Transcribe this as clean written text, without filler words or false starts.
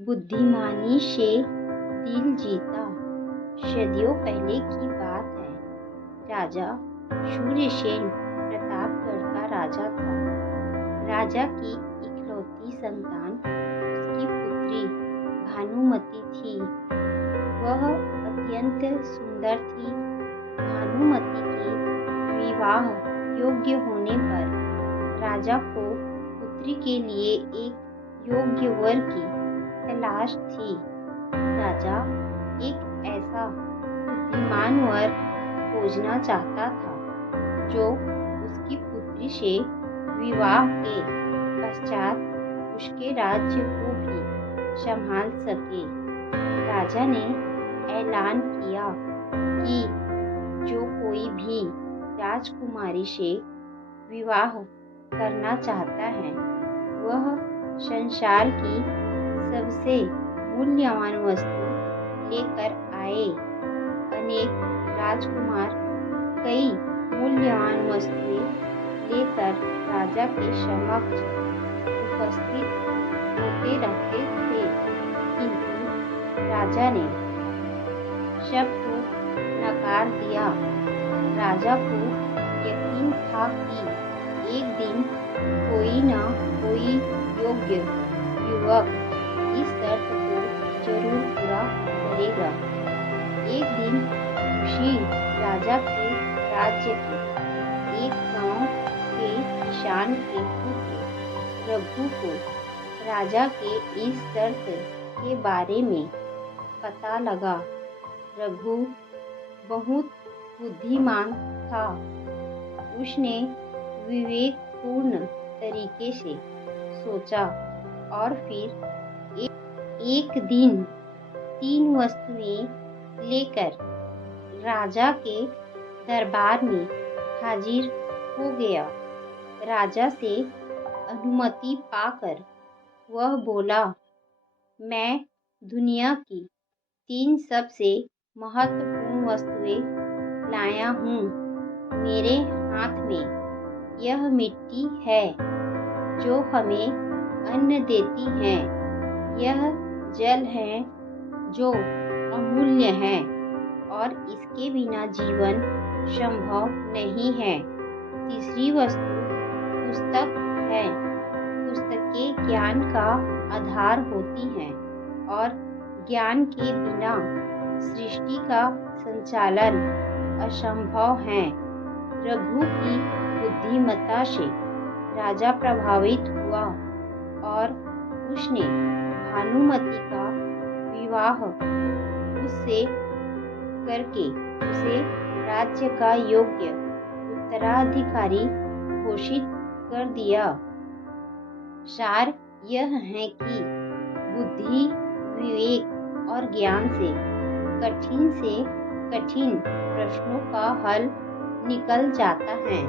बुद्धिमानी से दिल जीता। सदियों पहले की बात है। राजा सूर्यसेन प्रतापगढ़ का राजा था। राजा की इकलौती संतान उसकी पुत्री भानुमति थी। वह अत्यंत सुंदर थी। भानुमति के विवाह योग्य होने पर राजा को पुत्री के लिए एक योग्य वर की तलाश थी। राजा एक ऐसा बुद्धिमान वर खोजना चाहता था जो उसकी पुत्री से विवाह के पश्चात उसके राज्य को भी संभाल सके। राजा ने ऐलान किया कि जो कोई भी राजकुमारी से विवाह करना चाहता है वह संसार की सबसे मूल्यवान वस्तु लेकर आए। अनेक राजकुमार कई मूल्यवान वस्तुएं लेकर राजा के समक्ष उपस्थित होते रहते थे, किंतु राजा ने सबको नकार दिया। राजा को यकीन था कि एक दिन कोई न कोई योग्य युवक इस शर्त को जरूर पूरा करेगा। एक दिन उसी राजा के राज्य के एक गांव के किसान के पुत्र रघु को राजा के इस शर्त के बारे में पता लगा। रघु बहुत बुद्धिमान था। उसने विवेकपूर्ण तरीके से सोचा और फिर एक दिन 3 वस्तुएं लेकर राजा के दरबार में हाजिर हो गया। राजा से अनुमति पाकर वह बोला, मैं दुनिया की 3 सबसे महत्वपूर्ण वस्तुएं लाया हूँ। मेरे हाथ में यह मिट्टी है जो हमें अन्न देती है। यह जल है जो अमूल्य है और इसके बिना जीवन संभव नहीं है। तीसरी वस्तु पुस्तक है। पुस्तकें ज्ञान का आधार होती हैं और ज्ञान के बिना सृष्टि का संचालन असंभव है। रघु की बुद्धिमत्ता से राजा प्रभावित हुआ और उसने भानुमति का विवाह उससे करके उसे राज्य का योग्य उत्तराधिकारी घोषित कर दिया। सार यह है कि बुद्धि, विवेक और ज्ञान से कठिन प्रश्नों का हल निकल जाता है।